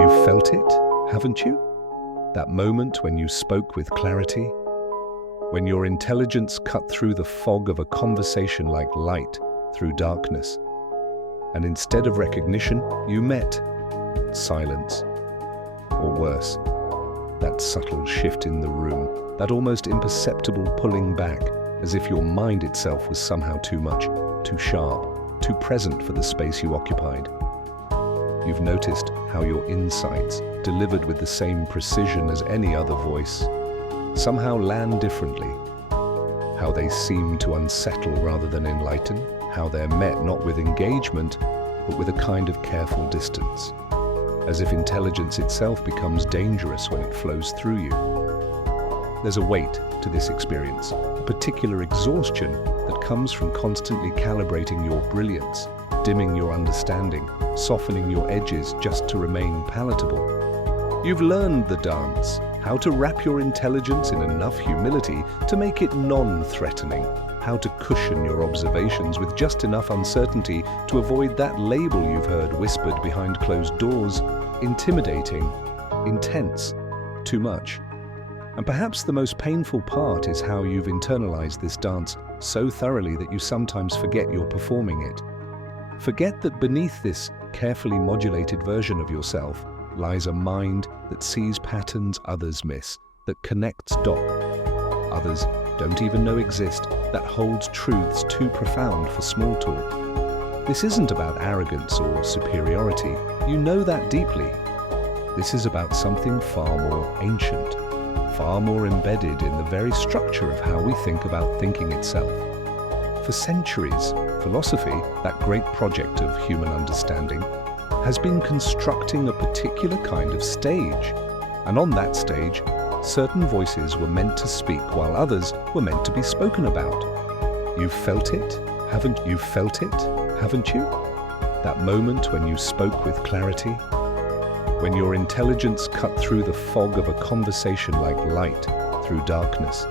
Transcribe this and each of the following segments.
You've felt it, haven't you? That moment when you spoke with clarity, when your intelligence cut through the fog of a conversation like light through darkness, and instead of recognition, you met silence, or worse, that subtle shift in the room, that almost imperceptible pulling back, as if your mind itself was somehow too much, too sharp, too present for the space you occupied. You've noticed how your insights, delivered with the same precision as any other voice, somehow land differently. How they seem to unsettle rather than enlighten, how they're met not with engagement, but with a kind of careful distance, as if intelligence itself becomes dangerous when it flows through you. There's a weight to this experience, a particular exhaustion that comes from constantly calibrating your brilliance, dimming your understanding, softening your edges just to remain palatable. You've learned the dance, how to wrap your intelligence in enough humility to make it non-threatening, how to cushion your observations with just enough uncertainty to avoid that label you've heard whispered behind closed doors, intimidating, intense, too much. And perhaps the most painful part is how you've internalized this dance so thoroughly that you sometimes forget you're performing it. Forget that beneath this carefully modulated version of yourself lies a mind that sees patterns others miss, that connects dots others don't even know exist, that holds truths too profound for small talk. This isn't about arrogance or superiority. You know that deeply. This is about something far more ancient, far more embedded in the very structure of how we think about thinking itself. For centuries, philosophy, that great project of human understanding, has been constructing a particular kind of stage. And on that stage, certain voices were meant to speak while others were meant to be spoken about. You've felt it, haven't you? Felt it, haven't you? That moment when you spoke with clarity, when your intelligence cut through the fog of a conversation like light through darkness,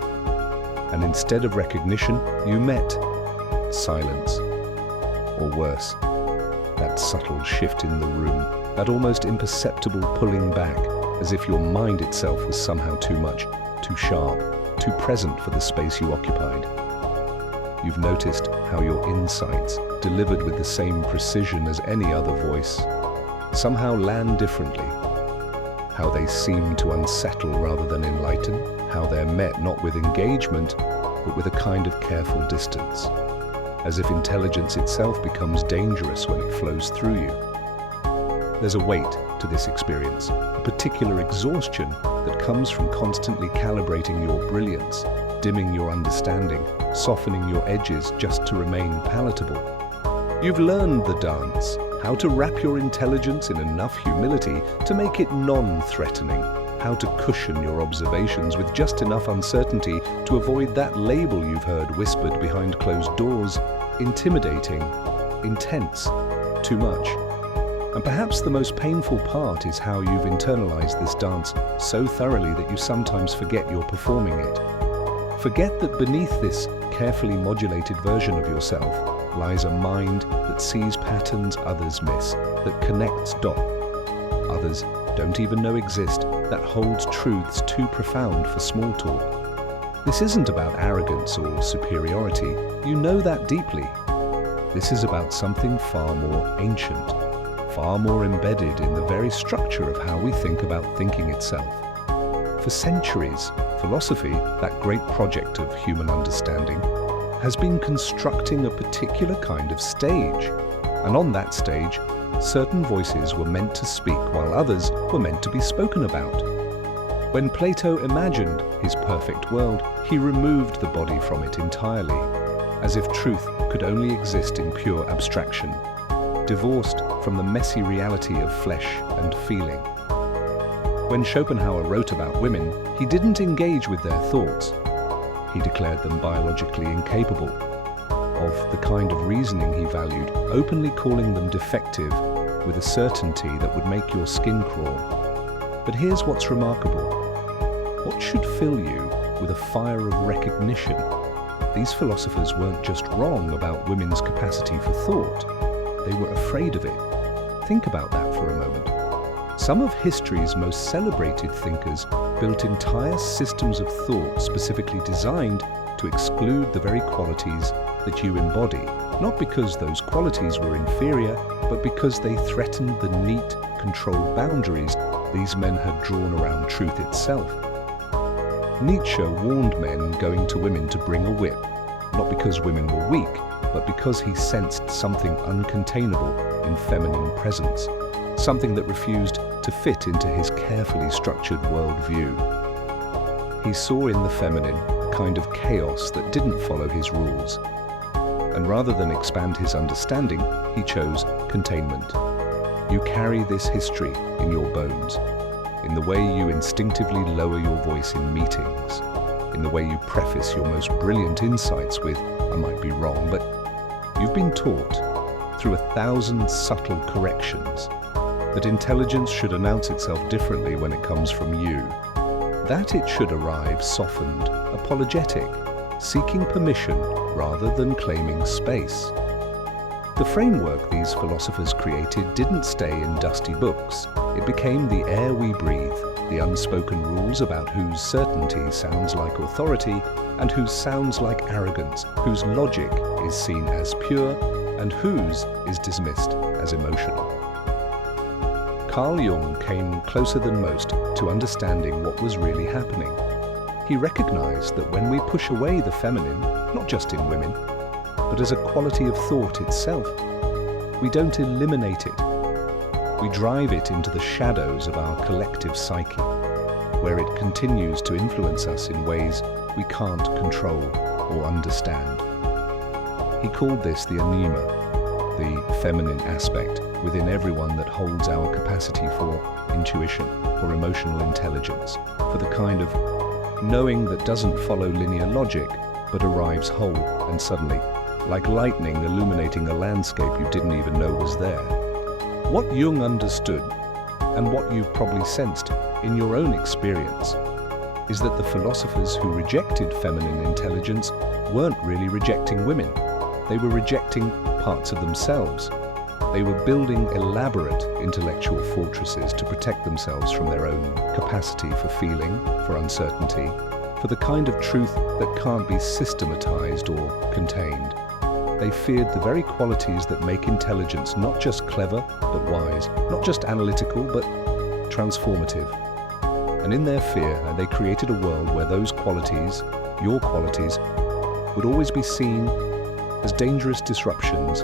and instead of recognition, you met silence, or worse, that subtle shift in the room, that almost imperceptible pulling back, as if your mind itself was somehow too much, too sharp, too present for the space you occupied. You've noticed how your insights, delivered with the same precision as any other voice, somehow land differently. How they seem to unsettle rather than enlighten, how they're met not with engagement, but with a kind of careful distance, as if intelligence itself becomes dangerous when it flows through you. There's a weight to this experience, a particular exhaustion that comes from constantly calibrating your brilliance, dimming your understanding, softening your edges just to remain palatable. You've learned the dance, how to wrap your intelligence in enough humility to make it non-threatening, how to cushion your observations with just enough uncertainty to avoid that label you've heard whispered behind closed doors, intimidating, intense, too much. And perhaps the most painful part is how you've internalized this dance so thoroughly that you sometimes forget you're performing it. Forget that beneath this carefully modulated version of yourself lies a mind that sees patterns others miss, that connects dots others don't even know exist, that holds truths too profound for small talk. This isn't about arrogance or superiority. You know that deeply. This is about something far more ancient, far more embedded in the very structure of how we think about thinking itself. For centuries, philosophy, that great project of human understanding, has been constructing a particular kind of stage. And on that stage, certain voices were meant to speak while others were meant to be spoken about. When Plato imagined his perfect world, he removed the body from it entirely, as if truth could only exist in pure abstraction, divorced from the messy reality of flesh and feeling. When Schopenhauer wrote about women, he didn't engage with their thoughts. He declared them biologically incapable of the kind of reasoning he valued, openly calling them defective with a certainty that would make your skin crawl. But here's what's remarkable. What should fill you with a fire of recognition? These philosophers weren't just wrong about women's capacity for thought. they were afraid of it. Think about that for a moment. Some of history's most celebrated thinkers built entire systems of thought specifically designed to exclude the very qualities that you embody, not because those qualities were inferior, but because they threatened the neat, controlled boundaries these men had drawn around truth itself. Nietzsche warned men going to women to bring a whip, not because women were weak, but because he sensed something uncontainable in feminine presence, something that refused to fit into his carefully structured worldview. He saw in the feminine a kind of chaos that didn't follow his rules. And rather than expand his understanding, he chose containment. You carry this history in your bones, in the way you instinctively lower your voice in meetings, in the way you preface your most brilliant insights with, "I might be wrong," but you've been taught, through 1,000 subtle corrections, that intelligence should announce itself differently when it comes from you, that it should arrive softened, apologetic, seeking permission rather than claiming space. The framework these philosophers created didn't stay in dusty books. It became the air we breathe, the unspoken rules about whose certainty sounds like authority and whose sounds like arrogance, whose logic is seen as pure and whose is dismissed as emotional. Carl Jung came closer than most to understanding what was really happening. He recognized that when we push away the feminine, not just in women, but as a quality of thought itself, we don't eliminate it. We drive it into the shadows of our collective psyche, where it continues to influence us in ways we can't control or understand. He called this the anima, the feminine aspect within everyone that holds our capacity for intuition, for emotional intelligence, for the kind of knowing that doesn't follow linear logic, but arrives whole and suddenly, like lightning illuminating a landscape you didn't even know was there. What Jung understood, and what you've probably sensed in your own experience, is that the philosophers who rejected feminine intelligence weren't really rejecting women. They were rejecting parts of themselves. They were building elaborate intellectual fortresses to protect themselves from their own capacity for feeling, for uncertainty, for the kind of truth that can't be systematized or contained. They feared the very qualities that make intelligence not just clever, but wise, not just analytical, but transformative. And in their fear, they created a world where those qualities, your qualities, would always be seen as dangerous disruptions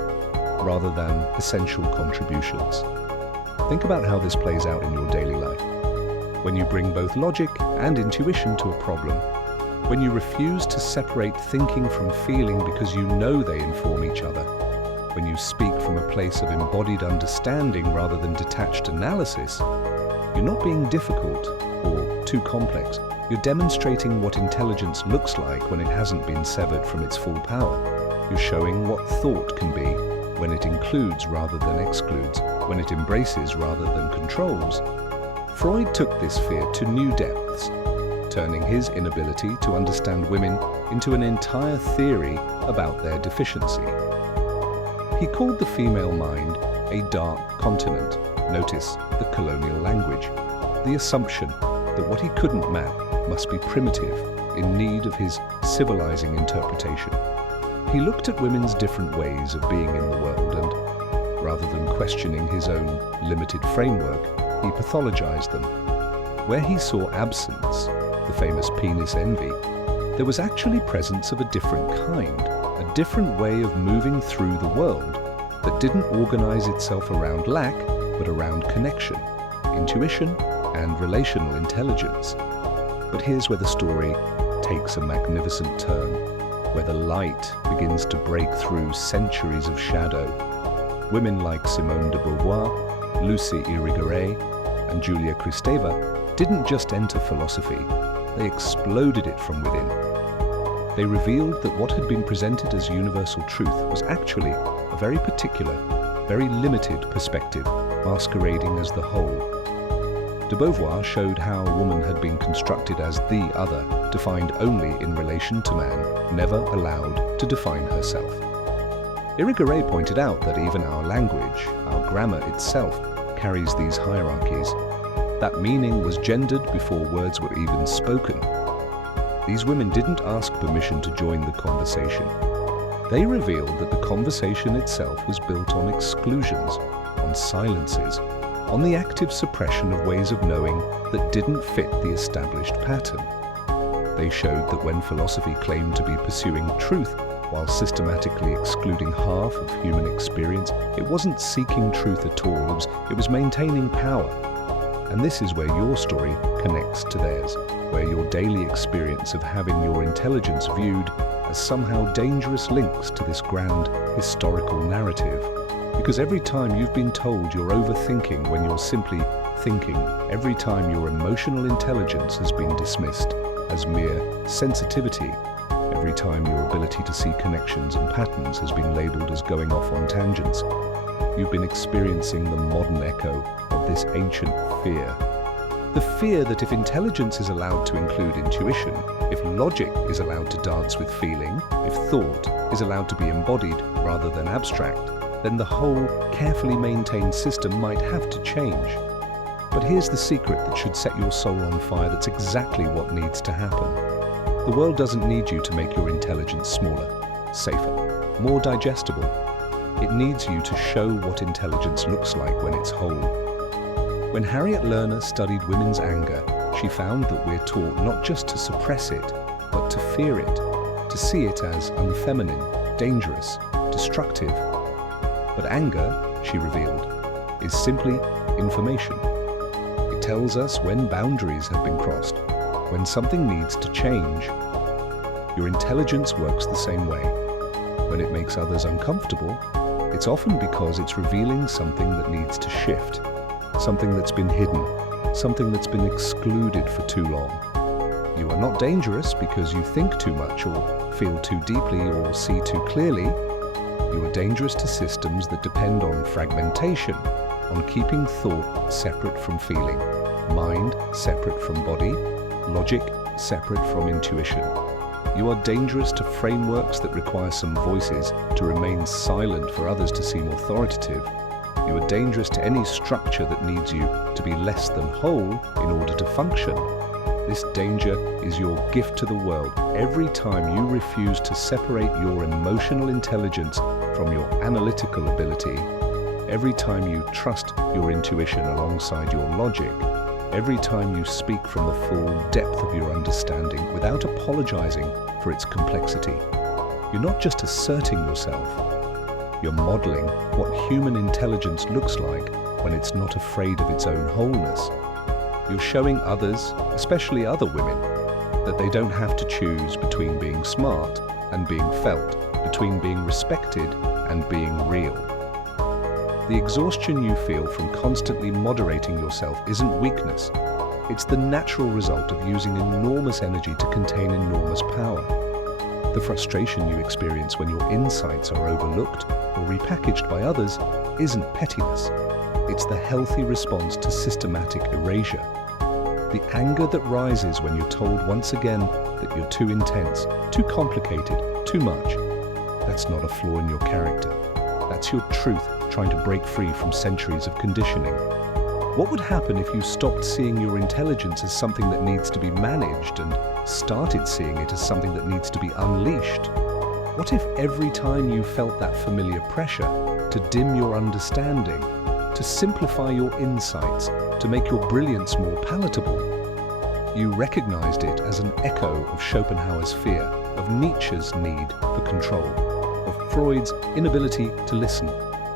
rather than essential contributions. Think about how this plays out in your daily life. When you bring both logic and intuition to a problem, when you refuse to separate thinking from feeling because you know they inform each other, when you speak from a place of embodied understanding rather than detached analysis, you're not being difficult or too complex. You're demonstrating what intelligence looks like when it hasn't been severed from its full power. You're showing what thought can be when it includes rather than excludes, when it embraces rather than controls. Freud took this fear to new depths, turning his inability to understand women into an entire theory about their deficiency. He called the female mind a dark continent. Notice the colonial language, the assumption that what he couldn't map must be primitive, in need of his civilizing interpretation. He looked at women's different ways of being in the world and, rather than questioning his own limited framework, he pathologized them. Where he saw absence, the famous penis envy, there was actually presence of a different kind, a different way of moving through the world that didn't organize itself around lack, but around connection, intuition, and relational intelligence. But here's where the story takes a magnificent turn, where the light begins to break through centuries of shadow. Women like Simone de Beauvoir, Lucy Irigaray, and Julia Kristeva didn't just enter philosophy, they exploded it from within. They revealed that what had been presented as universal truth was actually a very particular, very limited perspective, masquerading as the whole. De Beauvoir showed how woman had been constructed as the other, defined only in relation to man, never allowed to define herself. Irigaray pointed out that even our language, our grammar itself, carries these hierarchies. That meaning was gendered before words were even spoken. These women didn't ask permission to join the conversation. They revealed that the conversation itself was built on exclusions, on silences, on the active suppression of ways of knowing that didn't fit the established pattern. They showed that when philosophy claimed to be pursuing truth while systematically excluding half of human experience, it wasn't seeking truth at all, it was maintaining power. And this is where your story connects to theirs, where your daily experience of having your intelligence viewed as somehow dangerous links to this grand historical narrative. Because every time you've been told you're overthinking when you're simply thinking, every time your emotional intelligence has been dismissed as mere sensitivity, every time your ability to see connections and patterns has been labeled as going off on tangents, you've been experiencing the modern echo of this ancient fear. The fear that if intelligence is allowed to include intuition, if logic is allowed to dance with feeling, if thought is allowed to be embodied rather than abstract, then the whole carefully maintained system might have to change. But here's the secret that should set your soul on fire. That's exactly what needs to happen. The world doesn't need you to make your intelligence smaller, safer, more digestible. It needs you to show what intelligence looks like when it's whole. When Harriet Lerner studied women's anger, she found that we're taught not just to suppress it, but to fear it, to see it as unfeminine, dangerous, destructive. But anger, she revealed, is simply information. It tells us when boundaries have been crossed, when something needs to change. Your intelligence works the same way. When it makes others uncomfortable, it's often because it's revealing something that needs to shift, something that's been hidden, something that's been excluded for too long. You are not dangerous because you think too much or feel too deeply or see too clearly. You are dangerous to systems that depend on fragmentation, on keeping thought separate from feeling, mind separate from body, logic separate from intuition. You are dangerous to frameworks that require some voices to remain silent for others to seem authoritative. You are dangerous to any structure that needs you to be less than whole in order to function. This danger is your gift to the world. Every time you refuse to separate your emotional intelligence from your analytical ability, every time you trust your intuition alongside your logic, every time you speak from the full depth of your understanding without apologizing for its complexity, you're not just asserting yourself, you're modeling what human intelligence looks like when it's not afraid of its own wholeness. You're showing others, especially other women, that they don't have to choose between being smart and being felt, between being respected and being real. The exhaustion you feel from constantly moderating yourself isn't weakness. It's the natural result of using enormous energy to contain enormous power. The frustration you experience when your insights are overlooked or repackaged by others isn't pettiness. It's the healthy response to systematic erasure. The anger that rises when you're told once again that you're too intense, too complicated, too much. That's not a flaw in your character. That's your truth trying to break free from centuries of conditioning. What would happen if you stopped seeing your intelligence as something that needs to be managed and started seeing it as something that needs to be unleashed? What if every time you felt that familiar pressure to dim your understanding, to simplify your insights, to make your brilliance more palatable, you recognized it as an echo of Schopenhauer's fear, of Nietzsche's need for control, of Freud's inability to listen?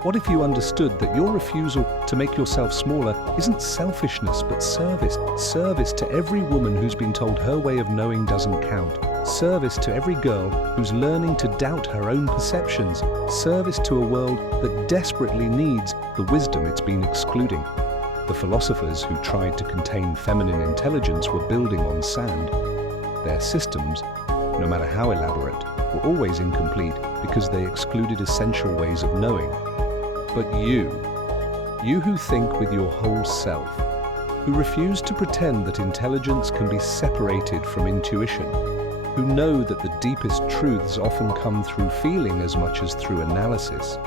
What if you understood that your refusal to make yourself smaller isn't selfishness but service? Service to every woman who's been told her way of knowing doesn't count. Service to every girl who's learning to doubt her own perceptions. Service to a world that desperately needs the wisdom it's been excluding. The philosophers who tried to contain feminine intelligence were building on sand. Their systems, no matter how elaborate, were always incomplete because they excluded essential ways of knowing. But you who think with your whole self, who refuse to pretend that intelligence can be separated from intuition, who know that the deepest truths often come through feeling as much as through analysis.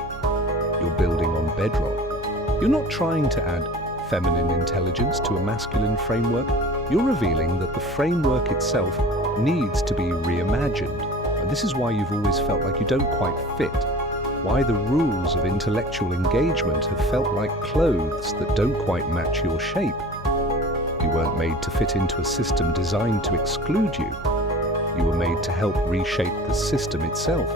You're building on bedrock. You're not trying to add feminine intelligence to a masculine framework. You're revealing that the framework itself needs to be reimagined. And this is why you've always felt like you don't quite fit. Why the rules of intellectual engagement have felt like clothes that don't quite match your shape. You weren't made to fit into a system designed to exclude you. You were made to help reshape the system itself.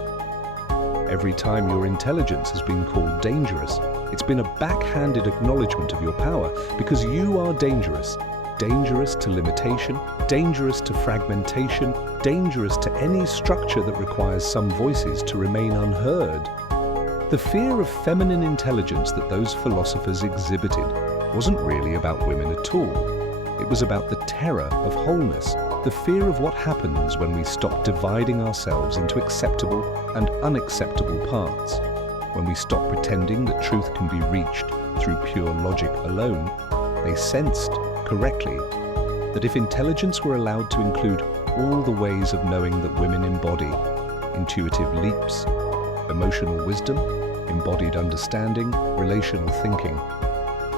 Every time your intelligence has been called dangerous, it's been a backhanded acknowledgement of your power, because you are dangerous. Dangerous to limitation, dangerous to fragmentation, dangerous to any structure that requires some voices to remain unheard. The fear of feminine intelligence that those philosophers exhibited wasn't really about women at all. It was about the terror of wholeness, the fear of what happens when we stop dividing ourselves into acceptable and unacceptable parts, when we stop pretending that truth can be reached through pure logic alone. They sensed correctly that if intelligence were allowed to include all the ways of knowing that women embody, intuitive leaps, emotional wisdom, embodied understanding, relational thinking,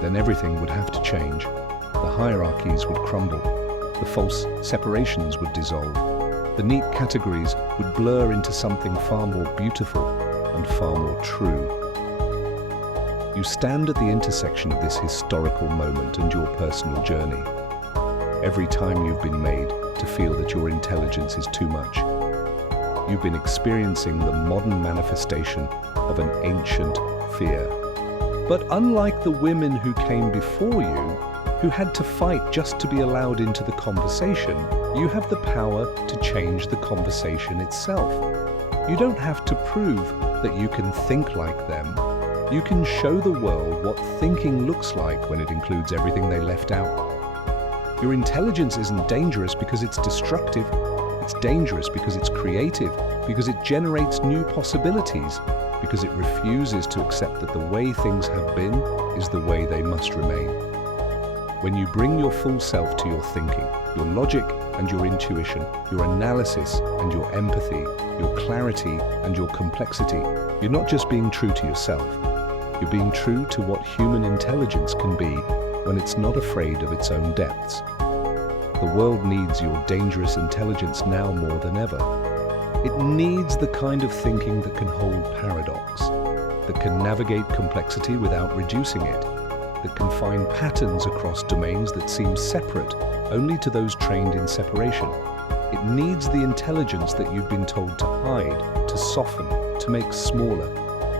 then everything would have to change. The hierarchies would crumble, the false separations would dissolve, the neat categories would blur into something far more beautiful and far more true. You stand at the intersection of this historical moment and your personal journey. Every time you've been made to feel that your intelligence is too much, you've been experiencing the modern manifestation of an ancient fear. But unlike the women who came before you, who had to fight just to be allowed into the conversation, you have the power to change the conversation itself. You don't have to prove that you can think like them. You can show the world what thinking looks like when it includes everything they left out. Your intelligence isn't dangerous because it's destructive. It's dangerous because it's creative, because it generates new possibilities, because it refuses to accept that the way things have been is the way they must remain. When you bring your full self to your thinking, your logic and your intuition, your analysis and your empathy, your clarity and your complexity, you're not just being true to yourself. You're being true to what human intelligence can be when it's not afraid of its own depths. The world needs your dangerous intelligence now more than ever. It needs the kind of thinking that can hold paradox, that can navigate complexity without reducing it, that can find patterns across domains that seem separate only to those trained in separation. It needs the intelligence that you've been told to hide, to soften, to make smaller,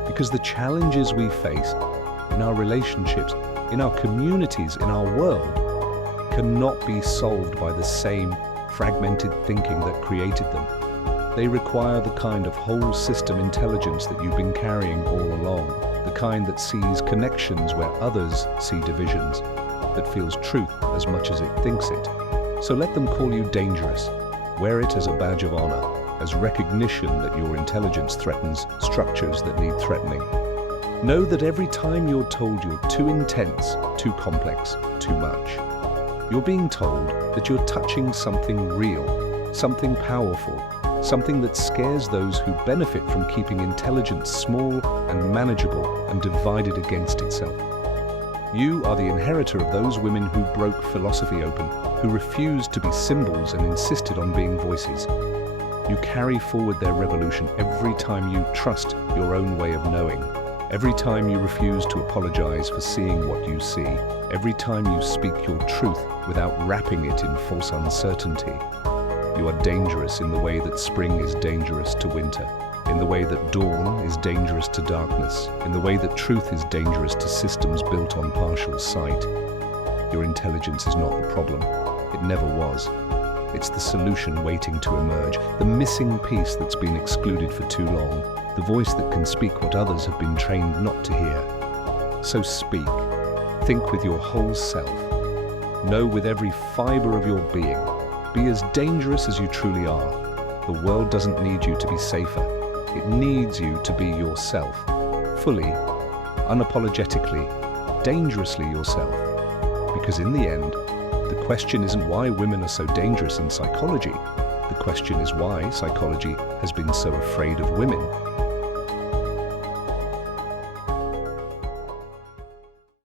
because the challenges we face in our relationships, in our communities, in our world, cannot be solved by the same fragmented thinking that created them. They require the kind of whole system intelligence that you've been carrying all along, the kind that sees connections where others see divisions, that feels truth as much as it thinks it. So let them call you dangerous. Wear it as a badge of honor, as recognition that your intelligence threatens structures that need threatening. Know that every time you're told you're too intense, too complex, too much, you're being told that you're touching something real, something powerful, something that scares those who benefit from keeping intelligence small and manageable and divided against itself. You are the inheritor of those women who broke philosophy open, who refused to be symbols and insisted on being voices. You carry forward their revolution every time you trust your own way of knowing, every time you refuse to apologize for seeing what you see, every time you speak your truth without wrapping it in false uncertainty. You are dangerous in the way that spring is dangerous to winter, in the way that dawn is dangerous to darkness, in the way that truth is dangerous to systems built on partial sight. Your intelligence is not the problem. It never was. It's the solution waiting to emerge, the missing piece that's been excluded for too long, the voice that can speak what others have been trained not to hear. So speak. Think with your whole self. Know with every fiber of your being. Be as dangerous as you truly are. The world doesn't need you to be safer. It needs you to be yourself. Fully, unapologetically, dangerously yourself. Because in the end, the question isn't why women are so dangerous in psychology. The question is why psychology has been so afraid of women.